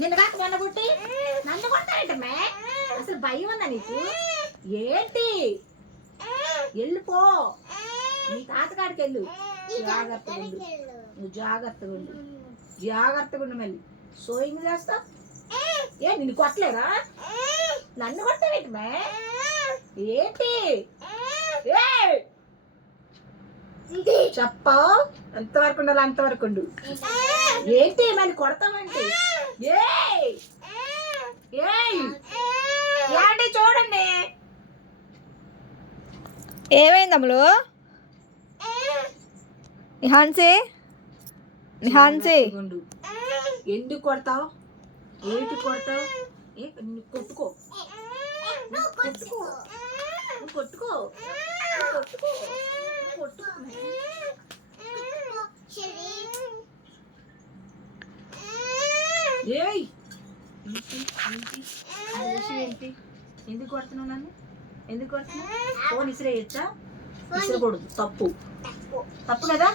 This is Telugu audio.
నిన్ను కాక మొన్న కొట్టి నన్ను కొడతావేంటమ్మే? అసలు భయం ఉందా నీకు? ఏంటి? వెళ్ళిపో, నీ తాతగాడికి వెళ్ళు. జాగ్రత్తగా ఉండు, నువ్వు జాగ్రత్తగా ఉండు, జాగ్రత్తగా ఉండు. మళ్ళీ సోయింగ్ చేస్తా. ఏ నిన్ను కొట్టలేదా? నన్ను కొడతావేంటమ్మే? ఏంటి? చెప్పా, ఎంతవరకు ఉండాలి అంతవరకు ఉండు. ఏంటి మళ్ళీ కొడతామంటే? ఏంటి చూడండి. ఏమైంది అమ్ములు? నిహాన్సీ ఎందుకు కొడతావు? ఏంటి కొడతావు? కొట్టుకో, కొట్టుకో, కొట్టుకో, కొట్టుకో, కొట్టుకో. ఏంటి? ఎందుకు కొడుతున్నావు నన్ను? ఎందుకు కొడుతున్నావు? ఫోన్ ఇసిరేయచ్చా? ఇసిరకూడదు, తప్పు. తప్పు కదా.